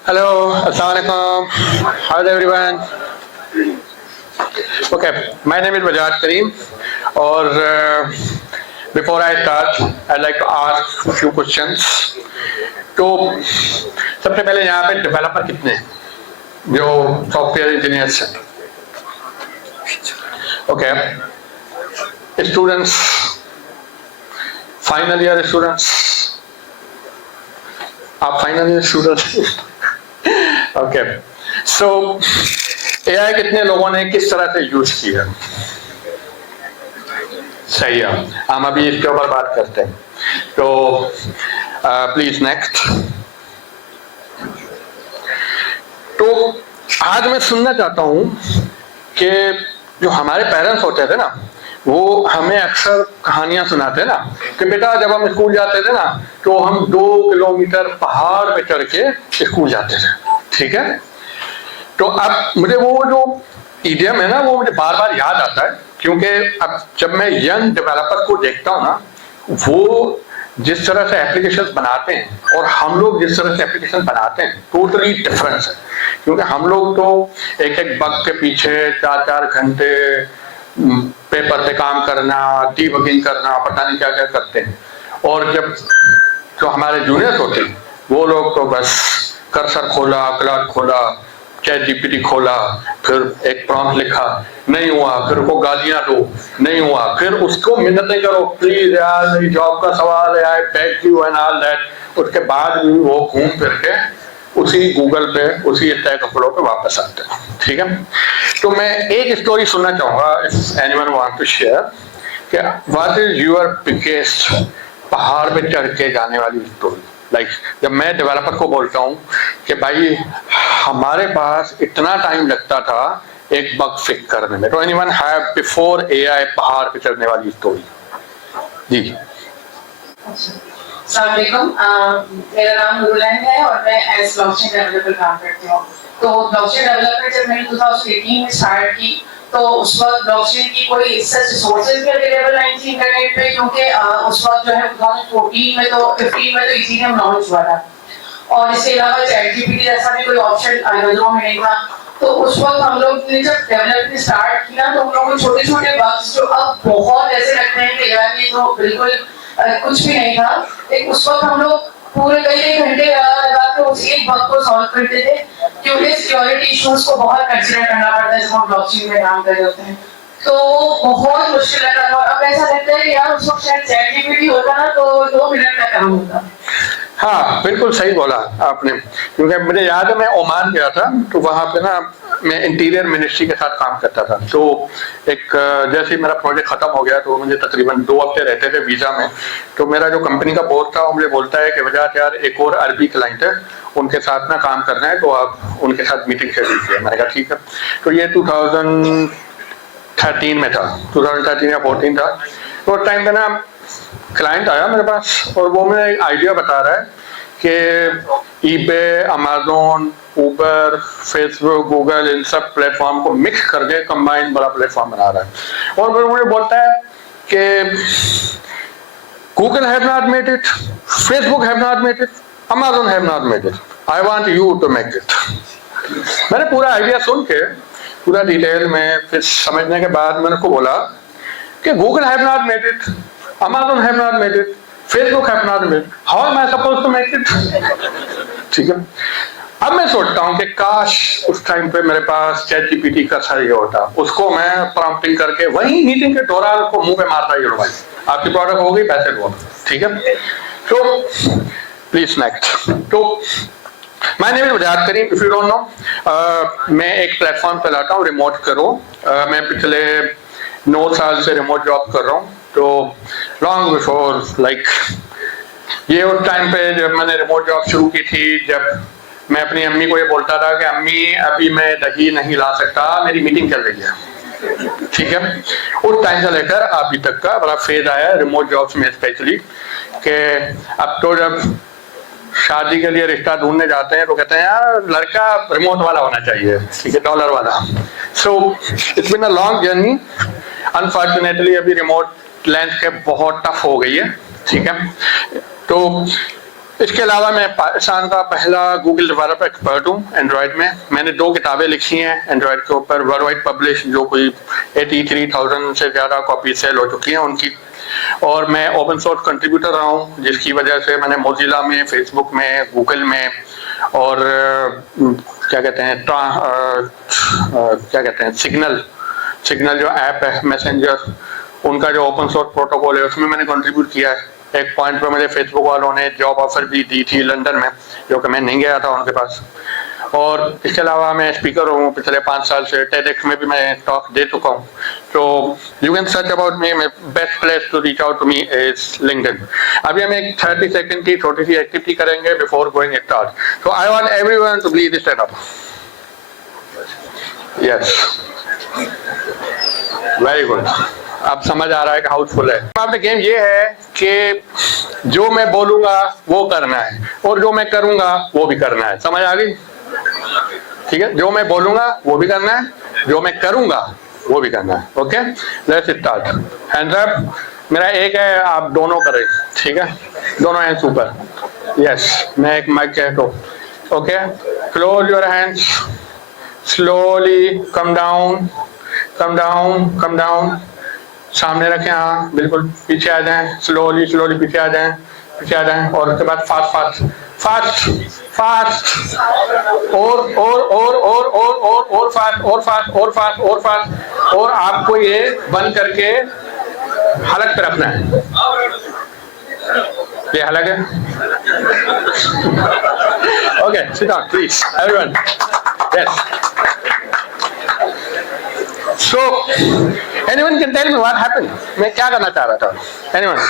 Hello, Assalamualaikum. How's everyone? Okay, my name is Bajaj Kareem. Or before I start, I'd like to ask a few questions. तो सबसे पहले यहाँ पे developer कितने हैं जो सॉफ्टवेयर इंजीनियर्स हैं? Okay, students, final year students, आप final year students? Okay, so AI कितने लोगों ने किस तरह से यूज किया? सही है, हम अभी इसके ऊपर बात करते हैं। तो प्लीज नेक्स्ट। तो आज मैं सुनना चाहता हूं कि जो हमारे पेरेंट्स होते थे ना, वो हमें अक्सर कहानियां सुनाते ना कि बेटा जब हम स्कूल जाते थे ना तो हम 2 किलोमीटर पहाड़ पे चढ़ के स्कूल जाते थे, ठीक है? तो अब मुझे वो जो इडियम है ना वो मुझे बार बार याद आता है, क्योंकि अब जब मैं यंग डेवलपर को देखता हूँ ना, वो जिस तरह से एप्लीकेशन बनाते हैं और हम लोग जिस तरह से एप्लीकेशन बनाते हैं टोटली डिफरेंस है। क्योंकि हम लोग तो एक एक बग के पीछे 4-4 घंटे पेपर पे काम करना, डीबगिंग करना, पता नहीं क्या क्या करते हैं। और जब जो हमारे जूनियर्स होते हैं वो लोग तो बस कर्सर खोला, क्लाउड खोला, चैट जीपीटी खोला, फिर एक प्रॉम्प्ट लिखा, नहीं हुआ, फिर वो गालियां दो, नहीं हुआ, फिर उसको मिन्नतें करो, प्लीज यार मेरी जॉब का सवाल है, I beg you and all that. उसके बाद भी वो घूम फिर के उसी गूगल पे, उसी स्टैक फ्लो पे वापस आते हैं, ठीक है? तो मैं एक स्टोरी सुनना चाहूंगा, if anyone want to share, कि व्हाट इज योर बिगेस्ट पहाड़ पे चढ़ के जाने वाली स्टोरी। लाइक जब मैं डेवलपर को बोलता हूँ कि भाई हमारे पास इतना टाइम लगता था एक बग फिक्स करने में, तो एनीवन हैव बिफोर एआई पहाड़ पे चढ़ने वाली स्टोरी? जी। अस्सलाम वालेकुम, मेरा नाम नूरलैंड है और मैं एज ब्लॉकचेन डेवलपर काम करती हूँ। तो ब्लॉकचेन डेवलपर जब मैंने 2018 में स्टार्ट की तो उस वक्त ब्लॉकचेन की कोई सच रिसोर्सेज भी अवेलेबल नहीं थी इंटरनेट पे, क्योंकि उस वक्त जो है 2014 में तो 15 में तो इथीरियम लॉन्च हुआ था और इसके अलावा चैट जीपीटी जैसा भी कोई ऑप्शन नजरों में नहीं था। तो उस वक्त हम लोग ने जब डेवलपमेंट स्टार्ट किया तो हम लोगों को छोटे छोटे बग्स जो अब बहुत ऐसे लगते हैं कि यार ये तो बिल्कुल कुछ भी नहीं था, एक उस वक्त हम लोग पूरे कई घंटे लगा के उस एक बग को सॉल्व करते थे, क्योंकि सिक्योरिटी इश्यूज को बहुत कंसीडर करना पड़ता है जब हम ब्लॉकचेन में काम कर रहे होते हैं। तो बहुत मुश्किल लगता था और अब ऐसा लगता है कि यार उस वक्त शायद चैट जीपीटी होता ना तो 2 मिनट का काम होता। हाँ बिल्कुल सही बोला आपने, क्योंकि मुझे याद है मैं ओमान गया था, तो वहां पे ना मैं इंटीरियर मिनिस्ट्री के साथ काम करता था। तो एक जैसे ही मेरा प्रोजेक्ट खत्म हो गया तो मुझे तकरीबन 2 हफ्ते रहते थे वीजा में, तो मेरा जो कंपनी का बॉस था वो मुझे बोलता है कि बजाज यार एक और अरबी क्लाइंट है, उनके साथ ना काम करना है, तो आप उनके साथ मीटिंग कर लीजिए। मैंने कहा ठीक है। तो ये 2013 में था, 2013 या 14 था। तो उस टाइम पे ना क्लाइंट आया मेरे पास और वो मुझे एक आइडिया बता रहा है कि ईबे, अमेज़न, उबर, फेसबुक, गूगल, इन सब प्लेटफॉर्म को मिक्स करके कंबाइन बड़ा प्लेटफॉर्म बना रहा है। और फिर मुझे बोलता है कि Google have not made it, Facebook have not made it, Amazon have not made it, I want you to make it. मैंने पूरा आइडिया सुन के पूरा डिटेल में फिर समझने के बाद मैंने को बोला कि Google have not made it, Amazon have not made it, Facebook have not made it, how am I supposed to make it? ठीक है। अब मैं सोचता हूँ कि काश उस टाइम पे मेरे पास चैट जीपीटी का सही होता, उसको मैं प्रॉम्प्टिंग करके वही मीटिंग के दौरान उसको मुंह पे मारता ही भाई आपकी प्रोडक्ट हो गई, पैसे दो, ठीक है? तो प्लीज नेक्स्ट। तो my name is Bajaj Karim, if you don't know, मैं एक प्लेटफॉर्म पे लाता हूँ रिमोट करो। मैं पिछले 9 साल से रिमोट जॉब कर रहा हूँ। तो लॉन्ग बिफोर लाइक ये उस टाइम पे जब मैंने रिमोट जॉब शुरू की थी, जब मैं अपनी अम्मी को ये बोलता था कि अम्मी अभी मैं दही नहीं ला सकता, मेरी मीटिंग चल रही है, ठीक है? उस टाइम से लेकर अभी तक का बड़ा फेज आया रिमोट जॉब्स में स्पेशली, कि अब तो जब शादी के लिए रिश्ता ढूंढने जाते हैं तो कहते हैं यार लड़का रिमोट वाला होना चाहिए, ठीक है, डॉलर वाला। So it's been a long journey. Unfortunately अभी रिमोट लैंडस्केप बहुत टफ हो गई है, ठीक है? तो इसके अलावा मैं पाकिस्तान का पहला गूगल डेवलपर एक्सपर्ट हूँ एंड्रॉयड में। मैंने 2 किताबें लिखी हैं एंड्रॉयड के ऊपर, वर्ल्ड वाइड पब्लिश, जो कोई 83,000 से ज़्यादा कॉपी सेल हो चुकी हैं उनकी। और मैं ओपन सोर्स कंट्रीब्यूटर रहा हूँ, जिसकी वजह से मैंने मोजिला में, फेसबुक में, गूगल में और क्या कहते हैं सिग्नल जो ऐप है मैसेंजर, उनका जो ओपन सोर्स प्रोटोकॉल है उसमें मैंने कंट्रीब्यूट किया है। एक पॉइंट पे मुझे फेसबुक वालों ने जॉब ऑफर भी दी थी लंदन में, जो कि मैं नहीं गया था उनके पास। और इसके अलावा मैं स्पीकर हूँ पिछले 5 साल से, TEDx में भी मैं टॉक दे चुका हूँ। तो you can search about me, best place to reach out to me is LinkedIn. अभी हम एक 30 सेकंड की छोटी सी एक्टिविटी करेंगे before going start. So I want everyone to please stand up. Yes, very good. अब समझ आ रहा है कि हाउसफुल है। आपने गेम ये है कि जो मैं बोलूंगा वो करना है और जो मैं करूंगा वो भी करना है। समझ आ गई? ठीक है, जो मैं बोलूंगा वो भी करना है, जो मैं करूंगा वो भी करना है। Okay, let's start. Hands up. मेरा एक है, आप दोनों करें। ठीक है, दोनों हैंड्स ऊपर। यस, मैं एक माइक कहता हूँ। Okay, close your hands, slowly come down, come down, come down. सामने रखें, हाँ बिल्कुल पीछे आ जाएं, स्लोली स्लोली पीछे आ जाएं, पीछे आ जाएं। और उसके बाद फास्ट फास्ट फास्ट फास्ट और फास्ट और फास्ट और फास्ट और फास्ट। और आपको ये बंद करके हलक पे रखना है। ये हलक है। Okay, sit down please everyone. Yes, so anyone can tell me what happened? मैं क्या करना चाह रहा था? Anyone?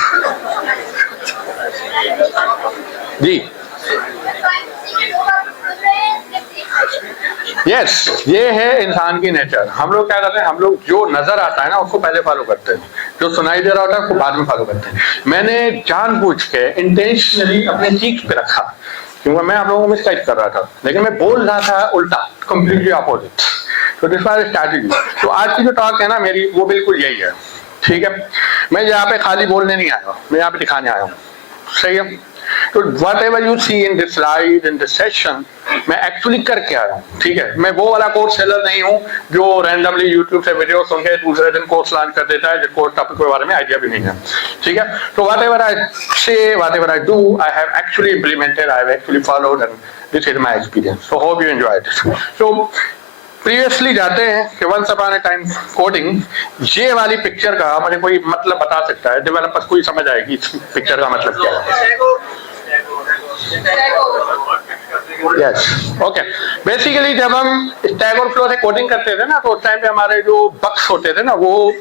जी, यस, ये है इंसान की नेचर। हम लोग क्या करते हैं, हम लोग जो नजर आता है ना उसको पहले फॉलो करते हैं, जो सुनाई दे रहा होता है उसको बाद में फॉलो करते हैं। मैंने जानबूझ के इंटेंशनली अपने चीक पे रखा, क्योंकि मैं आप लोगों को मिसगाइड कर रहा था, लेकिन मैं बोल रहा था उल्टा, कंप्लीटली अपोजिट। तो दिस वाज स्ट्रैटेजी। तो आज की जो टॉक है ना मेरी, वो बिल्कुल यही है। ठीक है, मैं यहाँ पे खाली बोलने नहीं आया हूँ, मैं यहाँ पे दिखाने आया हूँ। सही है? तो whatever you see in this slide, in this session, मैं एक्चुअली करके आया हूँ। ठीक है, मैं वो वाला कोर्स सेलर नहीं हूँ जो रैंडमली यूट्यूब से वीडियो सुन के दूसरे दिन कोर्स लॉन्च कर देता है, जिसको टॉपिक के बारे में आइडिया भी नहीं है। ठीक है, तो whatever I say, whatever I do, I have actually implemented, I have actually followed, and this is my experience. So hope you enjoy this. So previously जाते हैं कि once upon a time coding, ये वाली picture का मुझे कोई मतलब बता सकता है? डेवलपर्स को ही समझ आएगी इस पिक्चर का मतलब क्या है। Yes, okay. बेसिकली जब हम स्टैक ओवरफ्लो से कोडिंग करते थे ना, तो उस टाइम पे हमारे जो बग्स होते थे ना, वो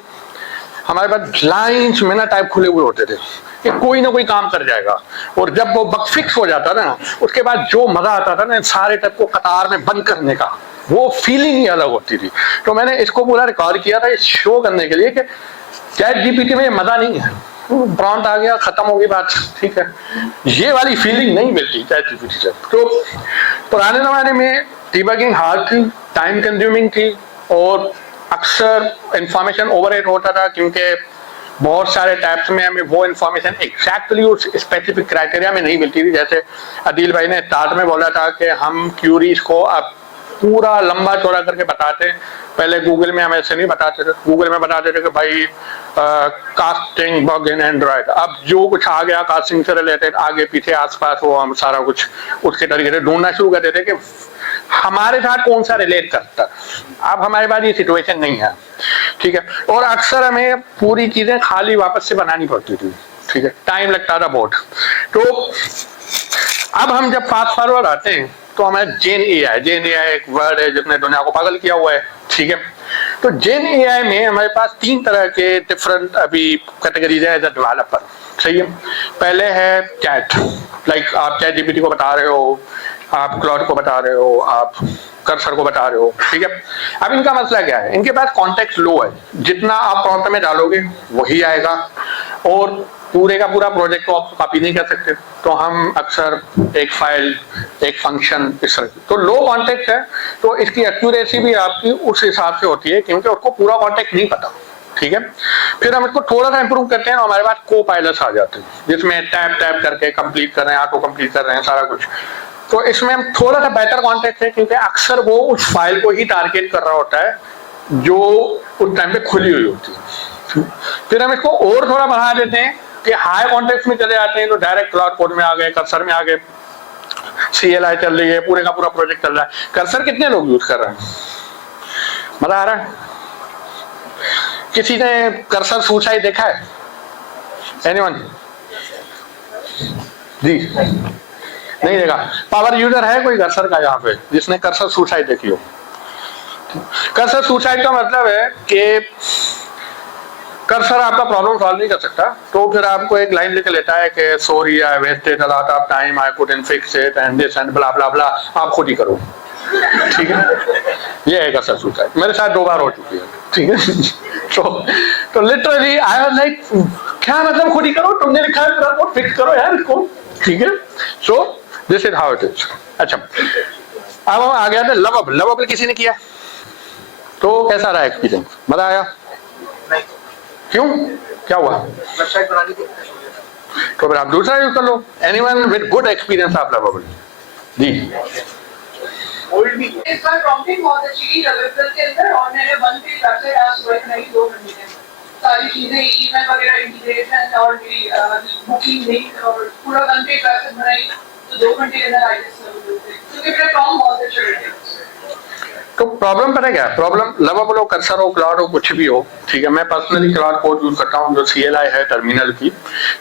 हमारे पास लाइंस में ना टाइप खुले हुए होते थे कि कोई ना कोई काम कर जाएगा। और जब वो बग फिक्स हो जाता ना, उसके बाद जो मजा आता था ना सारे टाइप को कतार में बंद करने का, वो फीलिंग ही अलग होती थी। तो मैंने इसको पूरा रिकॉर्ड किया था ये शो करने के लिए कि चैट जीपीटी में ये मजा नहीं है, प्रॉम्प्ट आ गया, खत्म हो गई बात। ठीक है, ये वाली फीलिंग नहीं मिलती चैट जीपीटी से। तो पुराने जमाने में डिबगिंग हार्ड थी, टाइम कंज्यूमिंग थी, और अक्सर इंफॉर्मेशन ओवरहेड होता था, क्योंकि बहुत सारे टैब्स में हमें वो इन्फॉर्मेशन एग्जैक्टली उस स्पेसिफिक क्राइटेरिया में नहीं मिलती थी। जैसे अदील भाई ने स्टार्ट में बोला था कि हम क्यूरीज को अब पूरा लंबा चौड़ा करके बताते। पहले गूगल में हम ऐसे नहीं बताते थे, गूगल में बताते थे कि भाई कास्टिंग बग इन एंड्रॉइड। अब जो कुछ आ गया कास्टिंग से रिलेटेड, आगे पीछे आसपास, वो हम सारा कुछ उसके तरीके से ढूंढना शुरू कर देते कि हमारे साथ कौन सा रिलेट करता है। अब हमारे पास ये सिचुएशन नहीं है। ठीक है, और अक्सर हमें पूरी चीजें खाली वापस से बनानी पड़ती थी। ठीक है, टाइम लगता था बहुत। तो अब हम जब फास्ट फॉरवर्ड आते हैं तो हमें जेन एआई एक वर्ड है जिसने दुनिया को पागल किया हुआ है। ठीक है, तो जेन एआई में हमारे पास 3 तरह के डिफरेंट अभी कैटेगरीज है एज अ डेवलपर। सही है, पहले है चैट, लाइक आप चैट जीपीटी को बता रहे हो, आप क्लाउड को बता रहे हो, आप कर्सर को बता रहे हो। ठीक है, अब इनका मसला क्या है, इनके पास कॉन्टेक्स्ट लो है, जितना आप प्रॉम्प्ट में डालोगे वही आएगा, और पूरे का पूरा प्रोजेक्ट को आप कॉपी नहीं कर सकते। तो हम अक्सर एक फाइल, एक फंक्शन, इस तरह तो लो कॉन्टेक्स्ट है, तो इसकी एक्यूरेसी भी आपकी उस हिसाब से होती है, क्योंकि उसको पूरा कॉन्टेक्स्ट नहीं पता। ठीक है। फिर हम इसको थोड़ा सा इंप्रूव करते हैं, हमारे पास को पायलट्स आ जाते हैं जिसमें टैप टैप करके कंप्लीट कर रहे हैं, ऑटो कंप्लीट कर रहे हैं सारा कुछ। तो इसमें हम थोड़ा सा बेटर कॉन्टेक्स्ट है, क्योंकि अक्सर वो उस फाइल को ही टारगेट कर रहा होता है जो उस टाइम पे खुली हुई होती है। फिर हम इसको और थोड़ा बढ़ा देते हैं कि हाई कॉन्टेक्स्ट में चले जाते हैं, तो डायरेक्ट क्लाउड कोड में आ गए, कर्सर में आ गए, CLI चल रही है, पूरे का पूरा प्रोजेक्ट चल रहा है। कर्सर कितने लोग यूज कर रहे हैं, मजा आ रहा है? किसी ने कर्सर सुसाइड देखा है? एनीवन? जी नहीं देखा। पावर यूजर है कोई कर्सर का यहाँ पे जिसने कर्सर सुसाइड देखी हो? कर्सर सुसाइड का मतलब है कि कर्सर आपका प्रॉब्लम सॉल्व नहीं कर सकता, तो फिर आपको एक लाइन लिख लेता है कि sorry I wasted a lot of time, I couldn't fix it and this and blah blah blah, आप खुद ही करो। ठीक है, ये है कर्सर सुसाइड, मेरे साथ 2 बार हो चुकी है। ठीक है, तो लिटरली आई वाज लाइक क्या मतलब खुद ही करो, तुमने लिखा है पूरा कोड फिक्स करो यार इसको। ठीक है, so this is how it is. अच्छा, अब हम आ गया था लवेबल। लवेबल किसी ने किया तो कैसा रहा एक्सपीरियंस, मजा आया? क्यों, क्या हुआ? वेबसाइट बनानी थी तो फिर आप दूसरा यूज कर लो। एनीवन विद गुड एक्सपीरियंस आप लवेबल? जी ओल्ड भी इस बार प्रॉम्प्टिंग बहुत अच्छी थी डेवलपर के अंदर, और मैंने 1 पेज वेबसाइट आज सुबह बनाई 2 घंटे में। सारी चीजें ईमेल वगैरह इंटीग्रेशन और मेरी बुकिंग लिंक और पूरा 1 पेज वेबसाइट बनाई, तो 2 घंटे के अंदर आईएस लेवल पे, क्योंकि मेरा प्रॉम्प्ट बहुत अच्छा है। तो प्रॉब्लम पता है क्या? प्रॉब्लम लवेबल हो, कर्सर हो, क्लाउड हो, कुछ भी हो, ठीक है। मैं पर्सनली क्लाउड कोड यूज करता हूँ जो CLI है टर्मिनल की,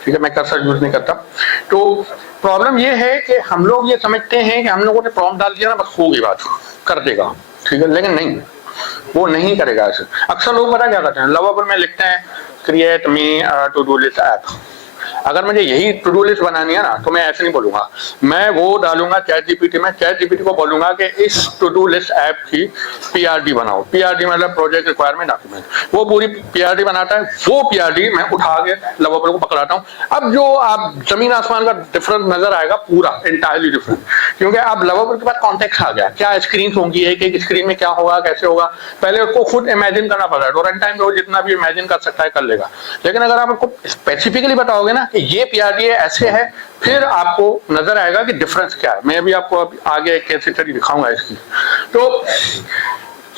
ठीक है, मैं कर्सर यूज नहीं करता। तो प्रॉब्लम ये है कि हम लोग ये समझते हैं कि हम लोगों ने प्रॉम्प्ट डाल दिया ना बस होगी बात, कर देगा, ठीक है, लेकिन नहीं, वो नहीं करेगा ऐसे। अक्सर लोग पता क्या करते हैं, लवेबल में लिखते हैं create me to do list app. अगर मुझे यही टू डू लिस्ट बनानी है ना तो मैं ऐसे नहीं बोलूंगा, मैं वो डालूंगा ChatGPT में, ChatGPT को बोलूंगा कि इस टू डू लिस्ट ऐप की PRD बनाओ। PRD मतलब प्रोजेक्ट रिक्वायरमेंट डॉक्यूमेंट, वो पूरी PRD बनाता है। वो PRD मैं उठा के लवेबल को पकड़ाता हूँ। अब जो आप जमीन आसमान का डिफरेंस नजर आएगा, पूरा इंटायरली डिफरेंट, क्योंकि अब लवेबल के पास कॉन्टेक्स्ट आ गया, क्या स्क्रीन होंगी, एक स्क्रीन में क्या होगा, कैसे होगा, पहले उसको खुद इमेजिन करना पड़ रहा है। तो रन टाइम में वो जितना भी इमेजिन कर सकता है कर लेगा, लेकिन अगर आप उसको स्पेसिफिकली बताओगे ना कि ये PRD ऐसे है, फिर आपको नजर आएगा कि डिफरेंस क्या है। मैं भी आपको आगे एक केस स्टडी दिखाऊंगा इसकी। तो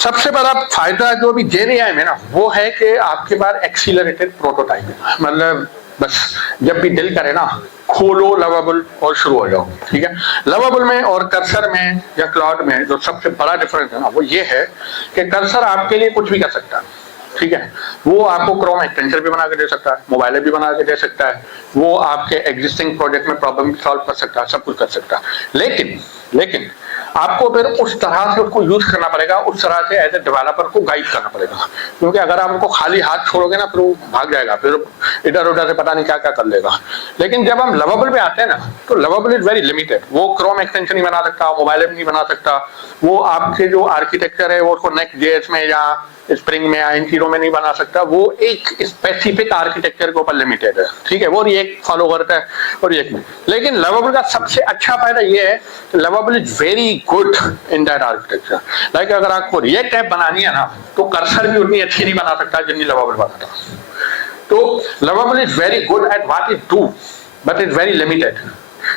सबसे बड़ा फायदा जो भी JNAI में ना वो है कि आपके पास एक्सीलरेटेड प्रोटोटाइपिंग, मतलब बस जब भी दिल करे ना खोलो लवेबल और शुरू हो जाओ। ठीक है, लवेबल में और कर्सर में या क्लाउड में जो सबसे बड़ा डिफरेंस है ना वो ये है कि कर्सर आपके लिए कुछ भी कर सकता है। ठीक है, वो आपको क्रोम एक्सटेंशन भी बना के दे सकता है, मोबाइल भी बना के दे सकता है, वो आपके एग्जिस्टिंग प्रोजेक्ट में प्रॉब्लम सॉल्व कर सकता है, सब कुछ कर सकता है। लेकिन आपको फिर उस तरह से उसको यूज करना पड़ेगा, उस तरह से एज ए डेवलपर को गाइड करना पड़ेगा, क्योंकि अगर आप उनको खाली हाथ छोड़ोगे ना फिर वो भाग जाएगा, फिर इधर उधर से पता नहीं क्या क्या कर लेगा। लेकिन जब हम लवेबल पे आते हैं ना तो लवेबल इज वेरी लिमिटेड, वो क्रोम एक्सटेंशन नहीं बना सकता, मोबाइल ऐप नहीं बना सकता, वो आपके जो आर्किटेक्चर है वो उसको Next.js में या स्प्रिंग में या इन चीजों में नहीं बना सकता, वो एक स्पेसिफिक आर्किटेक्चर के ऊपर लिमिटेड है। ठीक है, वो रिएक्ट फॉलो करता है और रिएक्ट में। लेकिन लवेबल का सबसे अच्छा फायदा ये है कि lovable is very good in that architecture. Like अगर आपको रिएक्ट ऐप बनानी है ना तो कर्सर भी उतनी अच्छी नहीं बना सकता जितनी लवेबल बनाता। तो lovable is very good at what it do but is very limited,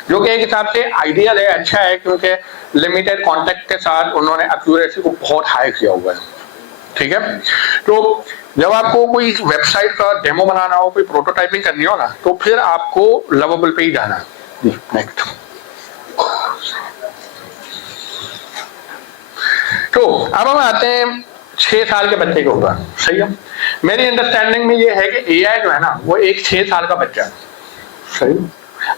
जो कि एक हिसाब से आइडियल है, अच्छा है, क्योंकि लिमिटेड कॉन्टेक्ट के साथ उन्होंने एक्यूरेसी को बहुत हाई किया हुआ है। ठीक है, तो जब आपको कोई वेबसाइट का डेमो बनाना हो, कोई प्रोटोटाइपिंग करनी हो ना तो फिर आपको लवेबल पे ही जाना है। नेक्स्ट, तो अब हम आते हैं 6 साल के बच्चे के ऊपर। सही है, मेरी अंडरस्टैंडिंग में ये है कि AI जो है ना वो एक 6 साल का बच्चा है। सही,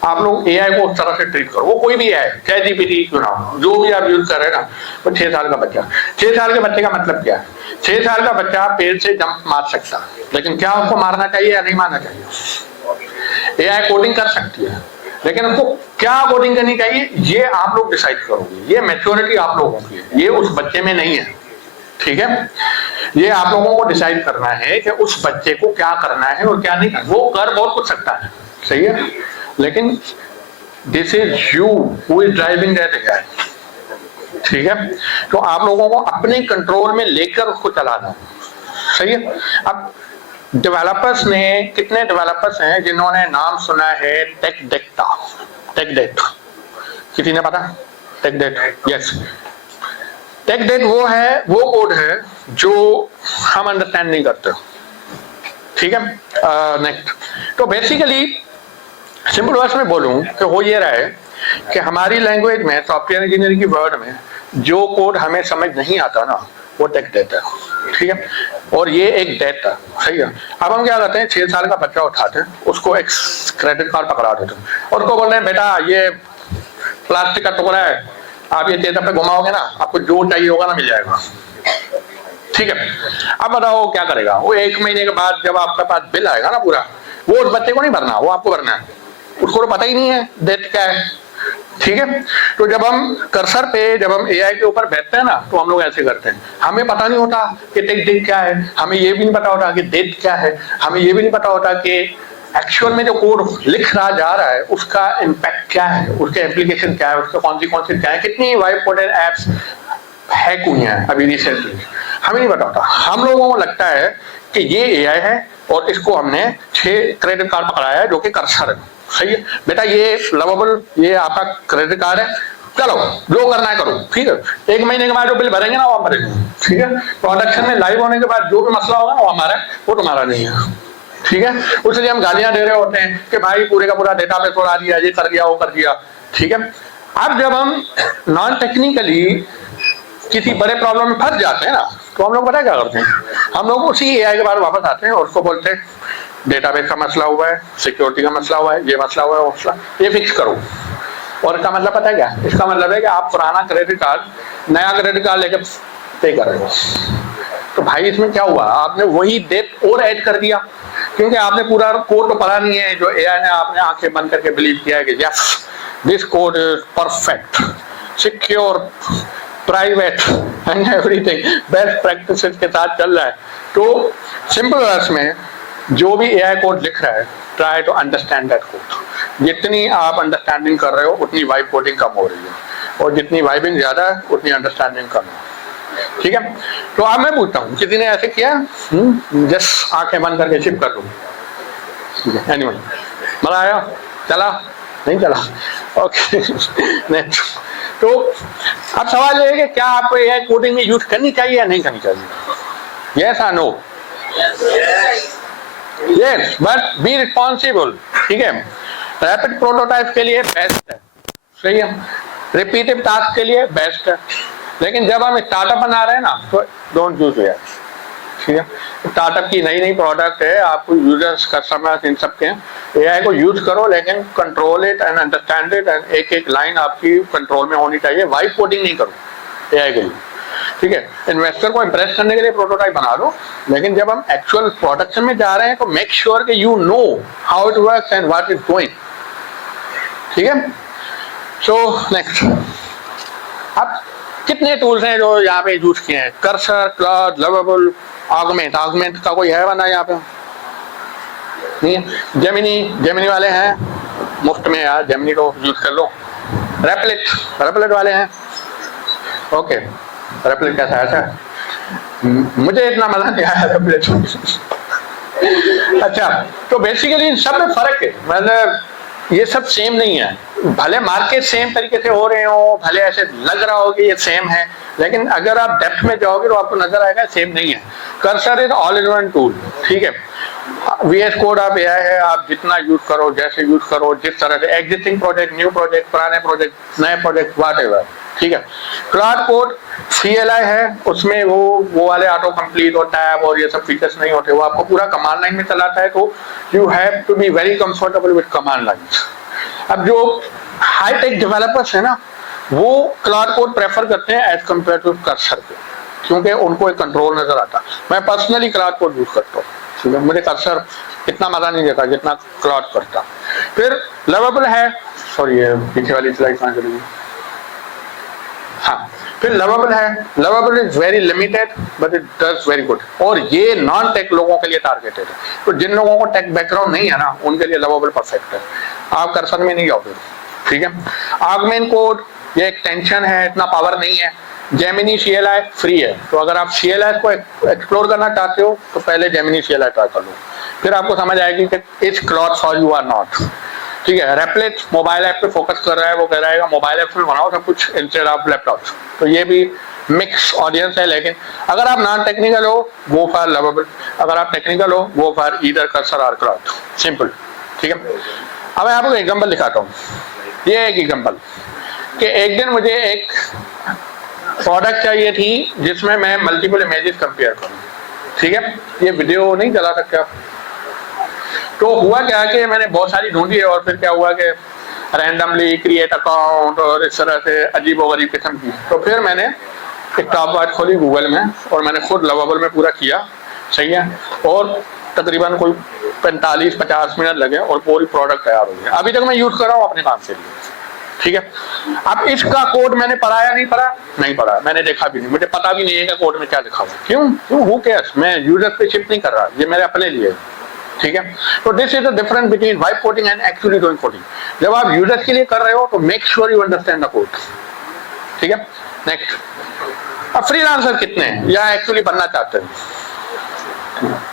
आप लोग AI को उस तरह से ट्रीट करो, वो कोई भी है, ChatGPT क्यों ना हो, जो भी आप यूज कर रहे हैं ना, वो 6 साल का बच्चा। 6 साल के बच्चे का मतलब क्या है? 6 साल का बच्चा पेड़ से जंप मार सकता है, लेकिन क्या उसको मारना चाहिए या नहीं मारना चाहिए? AI कोडिंग कर सकती है, लेकिन उसको क्या कोडिंग करनी चाहिए ये आप लोग डिसाइड करोगे, ये मैच्योरिटी आप लोगों की है, ये उस बच्चे में नहीं है। ठीक है, ये आप लोगों को डिसाइड करना है कि उस बच्चे को क्या करना है और क्या नहीं करना। वो कर बहुत कुछ सकता है, सही है, लेकिन this is you who is driving that AI। ठीक है, तो आप लोगों को अपने कंट्रोल में लेकर उसको चलाना है। सही है, अब डेवलपर्स ने, कितने डेवलपर्स हैं जिन्होंने नाम सुना है टेकडेक्टा? टेकडेट, किसी ने पता? टेकडेट, यस। टेकडेट वो है, वो कोड है जो हम अंडरस्टैंड नहीं करते, ठीक है। नेक्स्ट, तो बेसिकली सिंपल वर्ड्स में बोलूं कि हो ये रहा है कि हमारी लैंग्वेज में, सॉफ्टवेयर इंजीनियरिंग की वर्ड में जो कोड हमें समझ नहीं आता ना, वो टेकडेट है, ठीक है। और ये एक डेट है, सही है। अब हम क्या करते हैं, 6 साल का बच्चा उठाते हैं, उसको एक क्रेडिट कार्ड पकड़ा देते हैं और उसको बोल रहे हैं बेटा ये प्लास्टिक का टुकड़ा है, आप ये तेज पे घुमाओगे ना, आपको जो चाहिए होगा ना मिल जाएगा, ठीक है। अब बताओ क्या करेगा वो? 1 महीने के बाद जब आपके पास बिल आएगा ना पूरा, वो उस बच्चे को नहीं भरना, वो आपको भरना है, उसको तो पता ही नहीं है डेट क्या है, ठीक है। तो जब हम कर्सर पे, जब हम एआई के ऊपर बैठते हैं ना, तो हम लोग ऐसे करते हैं, हमें पता नहीं होता कि टेक क्या है, हमें ये भी नहीं पता होता कि डेट क्या है, हमें ये भी नहीं पता होता कि एक्चुअल में जो कोड लिख रहा जा रहा है उसका इम्पैक्ट क्या है, उसके एप्लीकेशन क्या है, उसके कॉन्सिक्वेंसेस क्या है, कितनी वाइब कोडेड एप्स हैक हुई हैं अभी रिसेंटली, हमें नहीं पता होता। हम लोगों को लगता है कि ये एआई है और इसको हमने 6 क्रेडिट कार्ड पकड़ाया है जो कि कर्सर है, सही है बेटा, ये लवेबल, ये आपका क्रेडिट कार्ड है, चलो जो करना है करो, ठीक है। 1 महीने के बाद जो बिल भरेंगे ना वो हम भरेंगे, ठीक है। प्रोडक्शन में लाइव होने के बाद जो भी मसला होगा ना वो हमारा है, वो तुम्हारा नहीं है, ठीक है। उसलिए हम गालियां दे रहे होते हैं कि भाई पूरे का पूरा डेटाबेस उड़ा दिया, ये कर दिया, वो कर दिया, ठीक है। अब जब हम नॉन टेक्निकली किसी बड़े प्रॉब्लम में फंस जाते हैं ना, तो हम लोग पता क्या करते हैं, हम लोग उसी एआई के बाद वापस आते हैं और उसको बोलते हैं डेटाबेस का मसला हुआ है, सिक्योरिटी का मसला हुआ है, ये मसला हुआ है, वो मसला, ये फिक्स करो। और इसका मतलब पता है क्या? इसका मतलब है कि आप पुराना क्रेडिट कार्ड नया क्रेडिट कार्ड लेके पे कर रहे हो। तो भाई इसमें क्या हुआ, आपने वही डेट और ऐड कर दिया, क्योंकि आपने पूरा कोड तो पढ़ा नहीं है जो एआई ने आपने आंखें बंद करके बिलीव किया है कि yes this code is perfect, secure, private and everything, best practices के साथ चल रहा है। तो सिंपल वर्ड्स में जो भी एआई कोड लिख रहा है, try to understand that code. जितनी आप अंडरस्टैंडिंग कर रहे हो उतनी वाइब कोडिंग कम हो रही है, और जितनी वाइबिंग ज्यादा है उतनी अंडरस्टैंडिंग कम है, ठीक है। तो अब मैं पूछता हूँ, किसी ने ऐसे किया? जस्ट आंखें बंद करके शिप कर दूँ, एनीवन? मजा आया? चला? नहीं चला? Okay next. तो अब सवाल ये है कि क्या आपको एआई कोडिंग में यूज करनी चाहिए या नहीं करनी चाहिए? यस और no? Yes, but be responsible, ठीक है। रैपिड प्रोटोटाइप के लिए बेस्ट है, सही है, रिपीटिव टास्क के लिए बेस्ट है, लेकिन जब हम स्टार्टअप बना रहे हैं ना तो डोंट यूज एआई, ठीक है। स्टार्टअप की नई नई प्रोडक्ट है, आपको यूजर्स कस्टमर्स इन सब के एआई को यूज करो, लेकिन control it and understand it, and एक एक लाइन आपकी कंट्रोल में होनी चाहिए। वाइब कोडिंग नहीं करो एआई के लिए, ठीक है। इन्वेस्टर को इंप्रेस करने के लिए प्रोटोटाइप बना लो, लेकिन जब हम एक्चुअल प्रोडक्शन में जा रहे हैं तो मेक श्योर कि you know how it works and what is going, ठीक है। सो नेक्स्ट, अब कितने टूल्स हैं जो यहाँ पे यूज किए हैं? Cursor, cloud, lovable, augment. Augment का कोई है बंदा यहाँ पे? नहीं है। जेमिनी वाले हैं मुफ्त में यार, जेमिनी को यूज कर लो। रेपलेट वाले हैं, ओके। रेपलेट कैसा है? अच्छा, मुझे इतना मजा नहीं आया रेपलेट। अच्छा, तो बेसिकली इन सब में फर्क है, मतलब ये सब सेम नहीं है। भले मार्केट सेम तरीके से हो रहे हो, भले ऐसे लग रहा हो कि ये सेम है, लेकिन अगर आप डेप्थ में जाओगे तो आपको नजर आएगा सेम नहीं है। Cursor is all in one tool, ठीक है। VS कोड आप एआई है, आप जितना यूज करो, जैसे यूज करो, जिस तरह से एग्जिस्टिंग प्रोजेक्ट, न्यू प्रोजेक्ट, पुराने प्रोजेक्ट, नए प्रोजेक्ट, व्हाटएवर, ठीक है। क्लाउड कोड CLI है, उसमें वो वाले ऑटो कंप्लीट और टैब और ये सब फीचर्स नहीं होते, वो आपको पूरा कमांड लाइन में चलाता है, तो you have to be very comfortable with command line. अब जो हाई टेक डेवलपर्स है ना, वो क्लाउड कोड प्रेफर करते हैं एज कम्पेयर टू कर्सर के, क्योंकि उनको एक कंट्रोल नजर आता। मैं पर्सनली क्लाउड कोड यूज करता हूँ, ठीक है। मुझे कर्सर इतना मजा नहीं देता जितना क्लाउड करता। फिर लवेबल है, सॉरी ये पीछे वाली स्लाइड कहाँ चली गई? हाँ, फिर लवेबल है। Lovable is very limited but it does very good, और ये नॉन टेक लोगों के लिए टारगेटेड है। तो जिन लोगों को टेक बैकग्राउंड नहीं है ना, उनके लिए लवेबल परफेक्ट है। आप कर्सर में नहीं जाओगे, ठीक है। ऑगमेंट कोड ये एक टेंशन है, इतना पावर नहीं है। जेमिनी CLI फ्री है, तो अगर आप CLI को एक्सप्लोर करना चाहते हो तो पहले जेमिनी CLI ट्राई कर लो, फिर आपको समझ आएगी कि it's cloth for you or not. ठीक है, रेपलेट मोबाइल ऐप पे फोकस कर रहा है, वो कह रहा है मोबाइल ऐप में बनाओ सब कुछ इंस्टेड ऑफ लैपटॉप, तो ये भी मिक्स ऑडियंस है। लेकिन अगर आप नॉन टेक्निकल हो, गो फॉर लवेबल, अगर आप टेक्निकल हो, गो फॉर ईदर कर्सर और क्लॉथ, सिंपल। ठीक है, अब मैं आपको एग्जांपल दिखाता हूँ। ये एक एग्जांपल कि एक दिन मुझे एक प्रोडक्ट चाहिए थी जिसमें मैं मल्टीपल इमेजेस कंपेयर करूँ। ठीक है, ये वीडियो नहीं चला सकते आप। तो हुआ क्या कि मैंने बहुत सारी ढूंढी और फिर क्या हुआ कि रैंडमली क्रिएट अकाउंट और इस तरह से अजीबोगरीब किस्म की। तो फिर मैंने एक टॉप बात खोली गूगल में और मैंने खुद लवेबल में पूरा किया, सही है, और तकरीबन कोई 45-50 मिनट लगे और पूरी प्रोडक्ट तैयार हो गया। अभी तक मैं यूज कर रहा हूँ अपने काम के लिए। ठीक है, अब इसका कोड मैंने पढ़ा या नहीं पढ़ा? नहीं पढ़ा, मैंने देखा भी नहीं, मुझे पता भी नहीं है कि कोड में क्या लिखा हुआ। क्यों हु केयर्स, मैं यूजर पे शिप नहीं कर रहा, ये मेरे अपने लिए। ठीक है, तो this is the difference between vibe coding and actually doing coding. जब आप यूजर के लिए कर रहे हो तो make sure you understand the code. ठीक है, नेक्स्ट, अब फ्रीलांसर कितने हैं या एक्चुअली बनना चाहते हैं?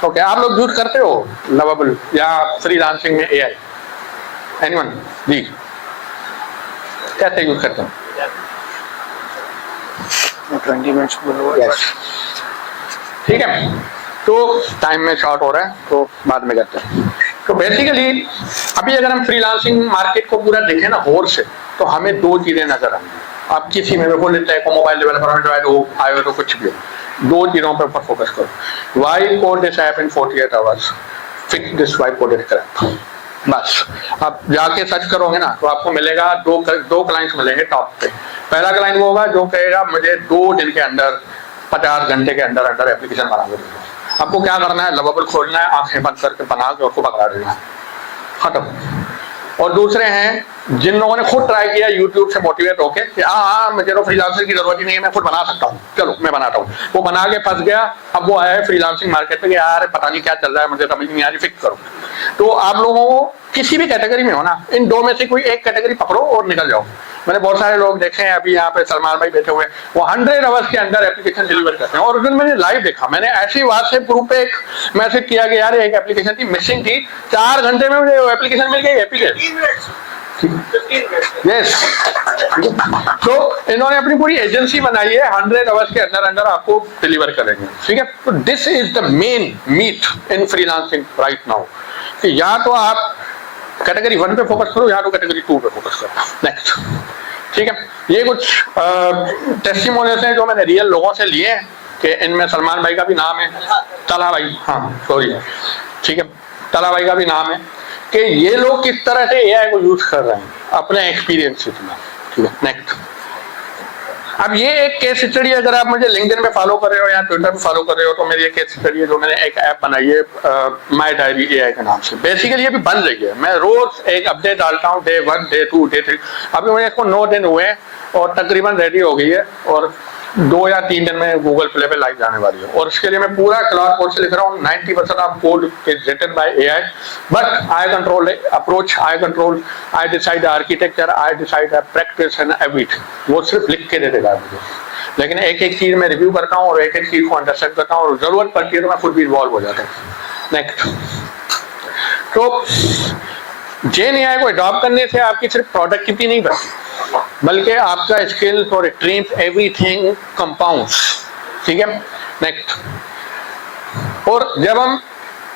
ओके, आप लोग यूज करते हो लवेबल या फ्रीलांसिंग में AI? एनीवन? जी, कैसे यूज करते हैं? 20 मिनट्स यस, ठीक है, तो टाइम में शॉर्ट हो रहा है तो बाद में करते हैं। तो बेसिकली अभी अगर हम फ्रीलांसिंग मार्केट को पूरा देखें ना गौर से, तो हमें दो चीजें नजर आएंगी। आप किसी में बोल लेते हैं मोबाइल डेवलपर हो, आए हो तो कुछ भी हो, दो चीजों पर फोकस करो। Why code this app in 48 hours, fix this why coded crap, बस। आप जाके सर्च करोगे ना तो आपको मिलेगा दो क्लाइंट्स मिलेंगे टॉप पे। पहला क्लाइंट वो होगा जो कहेगा मुझे 2 दिन के अंदर 50 घंटे के अंदर अंदर एप्लीकेशन बना के दो। आपको क्या करना है, लवेबल खोलना है, आंखें बंद करके बना के उसको पकड़ा देना है, खत्म। और दूसरे हैं जिन लोगों ने खुद ट्राई किया यूट्यूब से मोटिवेट होके कि हाँ मुझे तो फ्रीलांसर की जरूरत ही नहीं है, मैं खुद बना सकता हूँ, चलो मैं बनाता हूँ। वो बना के फंस गया, अब वो आया है फ्रीलांसिंग मार्केट पे कि यार पता नहीं क्या चल रहा है, मुझे समझ नहीं आ रही, फिक्स करो। तो आप लोगों को किसी भी कैटेगरी में हो ना, इन दो में से कोई एक कैटेगरी पकड़ो और निकल जाओ। मैंने बहुत सारे लोग देखे हैं, अभी यहाँ पे सलमान भाई बैठे हुए, वो 100 आवर्स के अंदर एप्लीकेशन डिलीवर करते हैं। और उस दिन मैंने लाइव देखा, मैंने ऐसी व्हाट्सएप ग्रुप पे एक मैसेज किया कि यार एक एप्लीकेशन थी मिसिंग थी, 4 घंटे में मुझे वो एप्लीकेशन मिल गई, यस। तो इन्होंने अपनी पूरी एजेंसी बनाई है, 100 आवर्स के अंदर अंदर आपको डिलीवर करेंगे। ठीक है, तो this is the main meat in freelancing right now, कि या तो आप कैटेगरी 1 पे फोकस करो या तो कैटेगरी 2 पे फोकस करो। नेक्स्ट, ठीक है, ये कुछ टेस्टिमोनियल्स हैं जो मैंने रियल लोगों से लिए हैं, कि इनमें सलमान भाई का भी नाम है, तलहा भाई, हाँ सॉरी, ठीक है, तलहा भाई का भी नाम है, कि ये लोग किस तरह से AI को यूज कर रहे हैं अपने एक्सपीरियंस में। ठीक है, नेक्स्ट, अब ये एक केस स्टडी, अगर आप मुझे लिंक्डइन पे फॉलो कर रहे हो या ट्विटर पे फॉलो कर रहे हो तो मेरी एक केस स्टडी है जो मैंने एक ऐप बनाई है माई डायरी AI के नाम से। बेसिकली ये भी बन रही है, मैं रोज एक अपडेट डालता हूँ, डे 1, डे 2, डे 3। अभी मुझे इसको 9 दिन हुए और तकरीबन रेडी हो गई है और 2 या 3 दिन में गूगल प्ले पे लाइव जाने वाली है। और इसके लिए मैं पूरा क्लाउड कोड से लिख रहा हूँ। 90% of code is written by AI, but I control approach, I decide architecture, I decide practice and everything. वो सिर्फ लिख के दे देगा मुझे, लेकिन एक एक चीज मैं रिव्यू करता हूँ और एक एक चीज को अंडरस्टैंड करता हूँ और जरूरत पड़ती है तो मैं खुद भी इन्वॉल्व हो जाता हूँ। नेक्स्ट, तो जेन AI को अडॉप्ट करने से आपकी सिर्फ प्रोडक्टिविटी नहीं बढ़ती, बल्कि आपका स्किल्स और स्ट्रीम्स एवरीथिंग कंपाउंड्स। ठीक है, नेक्स्ट, और जब हम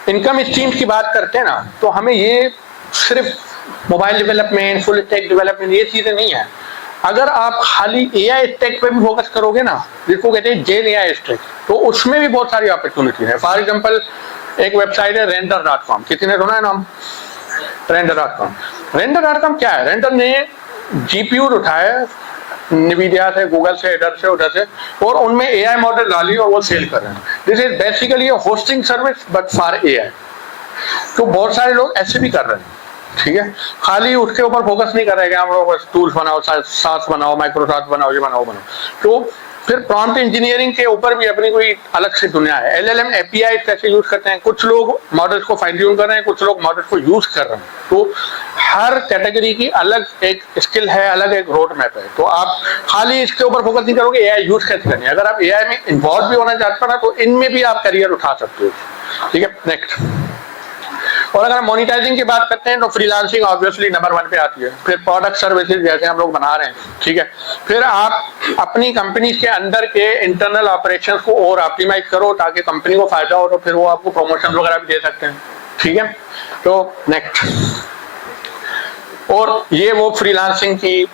इनकम स्ट्रीम्स की बात करते हैं ना, तो हमें ये सिर्फ mobile development, full stack development, ये चीजें नहीं है। अगर आप खाली AI स्टैक पे भी फोकस करोगे ना, जिसको कहते हैं जेन AI स्टैक, तो उसमें भी बहुत सारी अपॉर्चुनिटी है। फॉर एग्जाम्पल एक वेबसाइट है render.com, किसी ने सुना है नाम? render.com क्या है? रेंडर ने GPU उठाया NVIDIA से, गूगल से, इधर से उधर से, और उनमें AI मॉडल डाली और वो सेल कर रहे हैं। This is basically a hosting service but for AI। तो बहुत सारे लोग ऐसे भी कर रहे हैं। ठीक है, खाली उसके ऊपर फोकस नहीं कर रहे हैं कि आप लोग टूल्स बनाओ, सास बनाओ, माइक्रोसॉफ्ट बनाओ, ये बनाओ। तो फिर प्रॉम्प्ट इंजीनियरिंग के ऊपर भी अपनी कोई अलग से दुनिया है। LLM API कैसे यूज करते हैं, कुछ लोग मॉडल्स को फाइन ट्यून कर रहे हैं, कुछ लोग मॉडल्स को यूज कर रहे हैं। तो हर कैटेगरी की अलग एक स्किल है, अलग एक रोड मैप है। तो आप खाली इसके ऊपर फोकस नहीं करोगे AI यूज कैसे करनी है। अगर आप AI में इन्वॉल्व भी होना चाहते हो ना, तो इनमें भी आप करियर उठा सकते हो। ठीक है, नेक्स्ट। और अगर मोनिटाइजिंग की बात करते हैं तो फ्रीलांसिंग ऑब्वियसली नंबर 1 पे आती है। फिर प्रोडक्ट सर्विसेज जैसे हम लोग बना रहे हैं, ठीक है। फिर आप अपनी कंपनी के अंदर के इंटरनल ऑपरेशंस को और ऑप्टिमाइज करो ताकि कंपनी को फायदा हो, तो फिर वो आपको प्रमोशन वगैरह भी दे सकते हैं। ठीक है, तो नेक्स्ट। और ये वो फ्रीलांसिंग की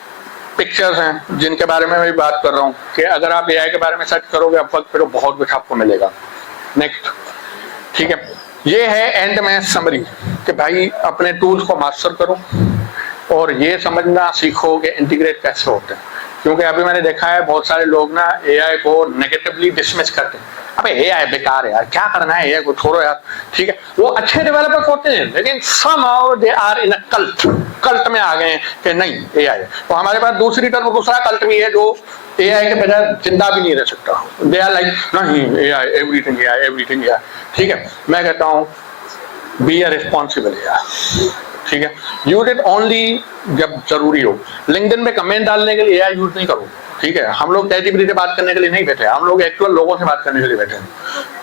पिक्चर्स हैं जिनके बारे में मैं बात कर रहा हूँ कि अगर आप AI के बारे में सर्च करोगे अब वक्त, फिर बहुत कुछ आपको मिलेगा। नेक्स्ट, ठीक है। ये है एंड में समरी कि भाई अपने टूल्स को मास्टर करो और ये समझना सीखो कि इंटीग्रेट कैसे होते हैं। क्योंकि अभी मैंने देखा है बहुत सारे लोग ना AI को नेगेटिवली डिसमिस करते हैं। अबे AI बेकार है यार, क्या करना है AI को, छोड़ो यार। ठीक है, वो अच्छे डेवलपर्स होते हैं लेकिन somehow they are in a cult में आ गए हैं कि नहीं AI है। तो हमारे पास दूसरी तरफ दूसरा कल्ट भी है जो AI के बगैर जिंदा भी नहीं रह सकता। दे आर लाइक नहीं AI, एवरीथिंग AI। ठीक है, मैं कहता हूँ बी अ रिस्पॉन्सिबल AI। ठीक है, यूज इट ओनली जब जरूरी हो। लिंक्डइन पे कमेंट डालने के लिए AI यूज नहीं करो। ठीक है, हम लोग ChatGPT से बात करने के लिए नहीं बैठे, हम लोग एक्चुअल लोगों से बात करने के लिए बैठे हैं।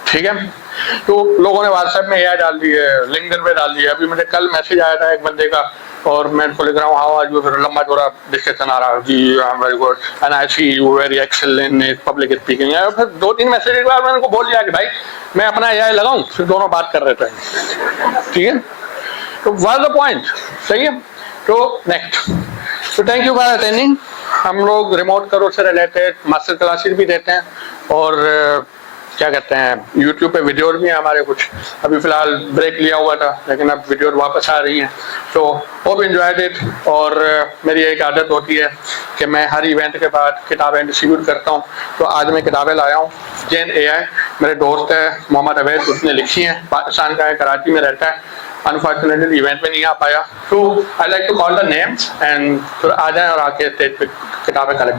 ठीक है, तो लोगों ने व्हाट्सएप में AI डाल दी है, लिंक्डइन पे डाल दिया। अभी मुझे कल मैसेज आया था एक बंदे का और मैं उनको लिख रहा हूँ हाउ आर यू, फिर लंबा चौड़ा डिस्कशन आ रहा जी I am very good and I see you very excellent in public speaking. फिर 2-3 मैसेज के बाद मैंने उनको बोल दिया कि भाई मैं अपना AI लगाऊं, फिर दोनों बात कर रहे थे। ठीक है, तो व्हाट द पॉइंट, सही है। तो नेक्स्ट, तो थैंक यू फॉर अटेंडिंग। हम लोग रिमोट करो से रिलेटेड मास्टर क्लासेस भी देते हैं और क्या कहते हैं यूट्यूब पे वीडियोस भी हैं हमारे कुछ। अभी फिलहाल ब्रेक लिया हुआ था लेकिन अब वीडियो वापस आ रही हैं। तो होप एंजॉयड इट। और मेरी एक आदत होती है कि मैं हर इवेंट के बाद किताबें डिस्ट्रीब्यूट करता हूँ। तो आज मैं किताबें लाया हूँ। जैन AI मेरे दोस्त है मोहम्मद अवैध, उसने लिखी है, पाकिस्तान का है, कराची में रहता है। अनफॉर्चुनेटली इवेंट में नहीं आ पाया। तो I like to call the names and फिर आ जाए और आके स्टेज पे किताबें कलेक्ट